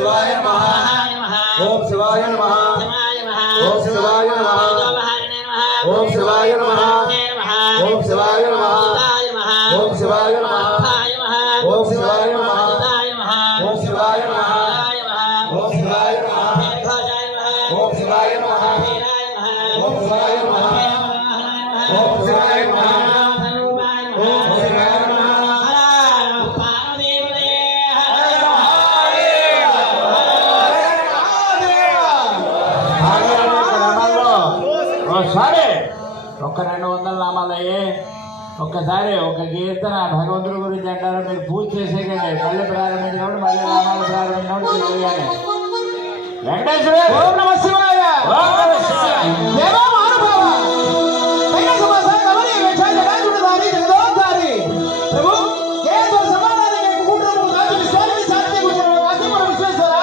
शिवाय नमः ओम शिवाय नमः ओम शिवाय नमः ओम शिवाय नमः ओम शिवाय नमः ओम शिवाय नमः ओम शिवाय नमः ओम शिवाय नमः ओम शिवाय नमः ओम शिवाय नमः ओम शिवाय नमः ओम शिवाय नमः సరే ఒక 200 నామాలయ్యే ఒక్కసారి ఒక కీర్తన భగవంతుడి గురించి అంటారు. మీరు పూజ చేసేకండి. మళ్ళీ ప్రారంభించినప్పుడు మళ్ళీ నామాలు ప్రారంభించినప్పుడు చేయాలి. వెంకటేశ్వర ఓం నమః శివాయ ఓం నమః శివాయ దేవా మహానుభావ పైన సమాస కమలి వేష జగదుదారి జగదోద్ధారి ప్రభు కేశవ సమాధాన కూటము దాని స్వామి శాంతి గురు ఆదిమర విశ్వేశ్వర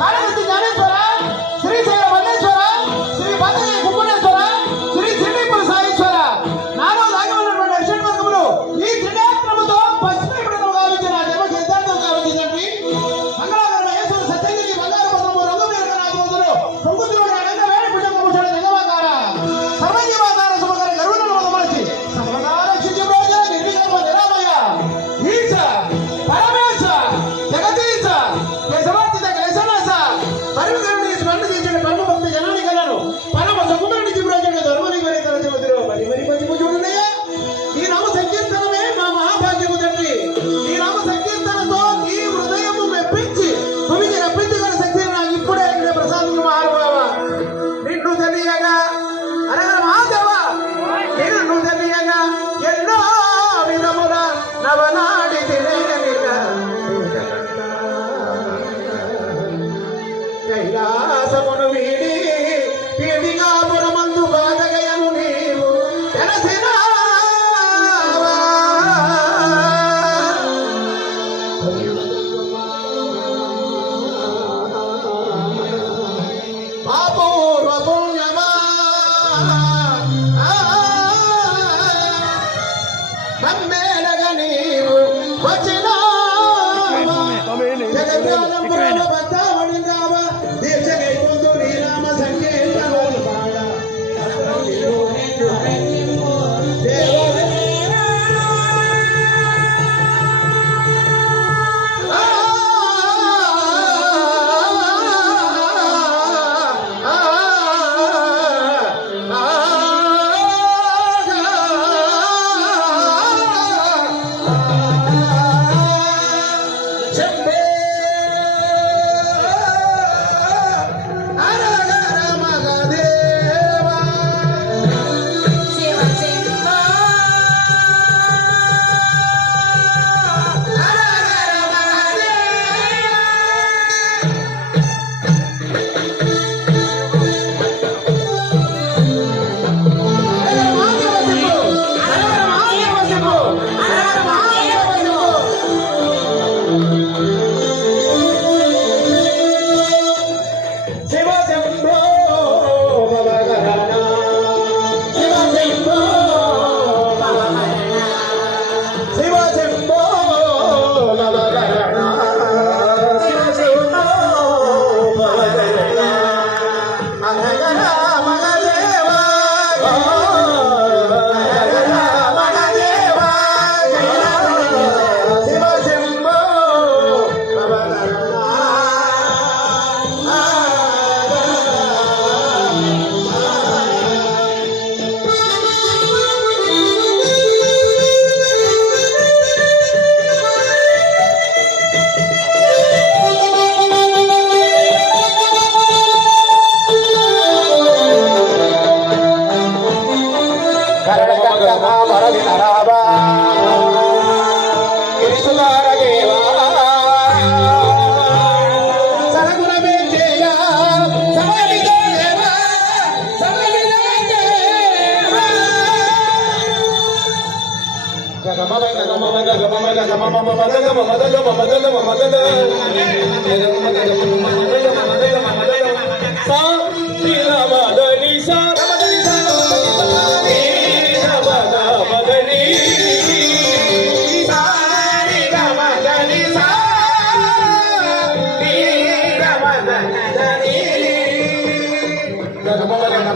కాళహస్తి జ్ఞానేశ్వర శ్రీశైల మల్లేశ్వర శ్రీ భద్రయ్య కుకునేశ్వర శ్రీ శ్రీనిపుర సాయేశ్వర నాలో దాగమన్నటువంటి అర్షణవర్గములు ఈ త్రినేత్రముతో పశ్చిమమును గావించిన దేవ సిద్ధాంతం గావించినటువంటి మంగళాకరణ యేసుని సత్యంగిరి బంగారు పద్మము రంగుమేర నాథోదులు సంగుతుడు అనంత వేడి పుట్టకముషణ నిగమకార సర్వజీవాకార సుమకర గరుడను మొదమలచి సర్వకాల శుద్ధి రోజు నిర్వికల్ప నిరామయ ఈశ పరమేశ జగదీశ కేశవర్తిత కేశనాశ పరిమకరుని స్మరణ చేసిన పరమ భక్త జనానికి కలను పరమ సకుమరుని జీవరాజుని ధర్మని వరి తరచుదురు మరి మరి పది చూడనయ్యా ఈ నామ సంకీర్తనమే మా మహాభాగ్యము తండ్రి. ఈ నామ సంకీర్తనతో ఈ హృదయము మెప్పించి భూమికి రప్పించగల శక్తిని నాకు ఇప్పుడే ప్రసాదం మహానుభావ. నిన్ను తెలియగా అనగా మహాదేవ నిన్ను తెలియగా ఎన్నో విధముల నవనాడి తెలియనిగా కైలాసమును వీడి పీడిగా పురమందు బాధగయను నీవు తెలిసినావా అపూర్వ పుణ్యమా నమ్మేలగా నీవు వచ్చినావా జగద్వాలంపురమ బద్ధావళింగావా దీక్షకై పొందు నీ నామ సంకీర్తనలు పాడ Sa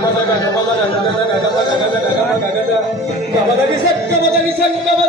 గగమద గగమద గగమద గగమద గగమద గగమద గగమద గగమద